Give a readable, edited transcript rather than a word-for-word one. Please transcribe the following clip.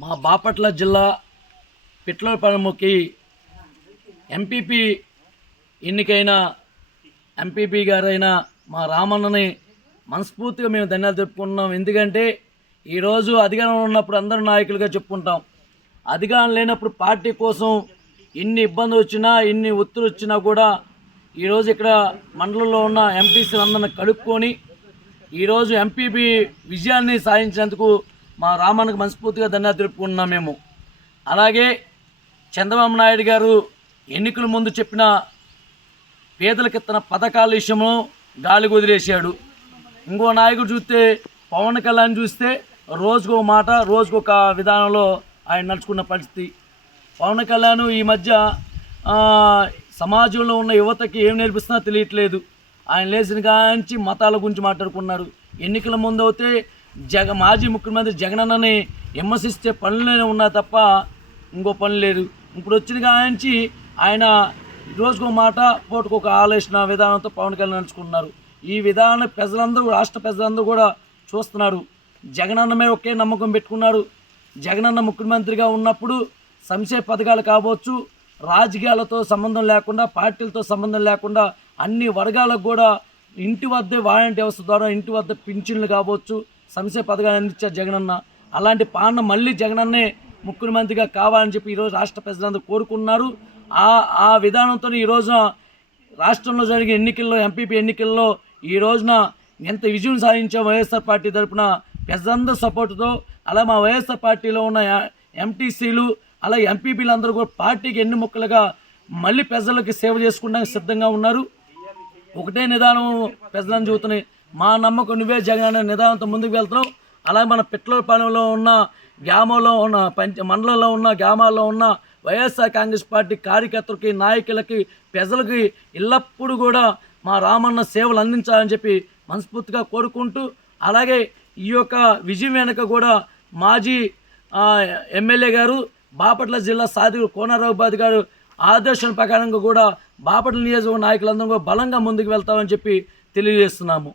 మా బాపట్ల జిల్లా పిట్లపాలెంకి ఎంపీపీ ఎన్నికైన ఎంపీపీ గారైన మా రామన్నని మనస్ఫూర్తిగా మేము ధన్యవాదాలు చెప్పుకుంటున్నాం. ఎందుకంటే ఈరోజు అధికారంలో ఉన్నప్పుడు అందరూ నాయకులుగా చెప్పుకుంటాం. అధికారం లేనప్పుడు పార్టీ కోసం ఎన్ని ఇబ్బందులు వచ్చినా ఎన్ని ఒత్తిడి వచ్చినా కూడా ఈరోజు ఇక్కడ మండలంలో ఉన్న ఎంపీసీలు అందరిని కలుపుకొని ఈరోజు ఎంపీపీ విజయాన్ని సాధించినందుకు మా రామన్నకు మనస్ఫూర్తిగా ధన్యవాదాలు తెలుపుకుంటున్నాం మేము. అలాగే చంద్రబాబు నాయుడు గారు ఎన్నికల ముందు చెప్పిన పేదలకు ఇస్తున్న పథకాల విషయంలో గాలి వదిలేశాడు. ఇంకో నాయకుడు చూస్తే పవన్ కళ్యాణ్ చూస్తే రోజుకో మాట రోజుకొక విధానంలో ఆయన నడుచుకున్న పరిస్థితి. పవన్ కళ్యాణ్ ఈ మధ్య సమాజంలో ఉన్న యువతకి ఏం నేర్పిస్తున్నా తెలియట్లేదు. ఆయన లేచిన కాంచి మతాల గురించి మాట్లాడుకున్నారు. ఎన్నికల ముందు అయితే మాజీ ముఖ్యమంత్రి జగనన్నని విమర్శిస్తే పనులనే ఉన్నా తప్ప ఇంకో పని లేదు. ఇప్పుడు వచ్చిన కాంచి ఆయన రోజుకో మాట పూటకొక ఆలోచన విధానంతో పవన్ కళ్యాణ్ నడుచుకుంటున్నారు. ఈ విధానం ప్రజలందరూ రాష్ట్ర ప్రజలందరూ కూడా చూస్తున్నారు. జగనన్న మీద ఒకే నమ్మకం పెట్టుకున్నారు. జగనన్న ముఖ్యమంత్రిగా ఉన్నప్పుడు సంక్షేమ పథకాలు కావచ్చు, రాజకీయాలతో సంబంధం లేకుండా పార్టీలతో సంబంధం లేకుండా అన్ని వర్గాలకు కూడా ఇంటి వద్దే వాలంటీర్ వ్యవస్థ ద్వారా ఇంటి వద్ద పింఛన్లు కావచ్చు, సంక్షేమ పథకాలు అందించారు జగనన్న. అలాంటి పాలన మళ్ళీ జగనన్నే ముఖ్యమంత్రిగా కావాలని చెప్పి ఈరోజు రాష్ట్ర ప్రజలందరూ కోరుకున్నారు. ఆ విధానంతో ఈ రోజున రాష్ట్రంలో జరిగే ఎన్నికల్లో ఎంపీపీ ఎన్నికల్లో ఈ రోజున ఎంత విజయం సాధించే వైఎస్ఆర్ పార్టీ తరఫున ప్రజలందరూ సపోర్టుతో, అలా మా వైఎస్ఆర్ పార్టీలో ఉన్న ఎంటీసీలు అలాగే ఎంపీపీలు అందరూ కూడా పార్టీకి ఎన్ని ముక్కలుగా మళ్ళీ ప్రజలకి సేవ చేసుకోవడానికి సిద్ధంగా ఉన్నారు. ఒకటే నిదానం ప్రజలను చూస్తున్నాయి. మా నమ్మకం నువ్వే జగన్ అనే నిదానంతో ముందుకు వెళ్తున్నాం. అలాగే మన పిట్లపాలెంలో ఉన్న గ్రామంలో ఉన్న మండలంలో ఉన్న గ్రామాల్లో ఉన్న వైఎస్ఆర్ కాంగ్రెస్ పార్టీ కార్యకర్తలకి నాయకులకి ప్రజలకి ఎల్లప్పుడూ కూడా మా రామన్న సేవలు అందించాలని చెప్పి మనస్ఫూర్తిగా కోరుకుంటూ, అలాగే ఈ యొక్క విజయం వెనుక కూడా మాజీ ఎమ్మెల్యే గారు బాపట్ల జిల్లా సాధికుడు కోనరావుబాద్ గారు ఆదేశాల ప్రకారంగా కూడా బాపట్ల నియోజకవర్గ నాయకులందరూ కూడా బలంగా ముందుకు వెళ్తామని చెప్పి తెలియజేస్తున్నాము.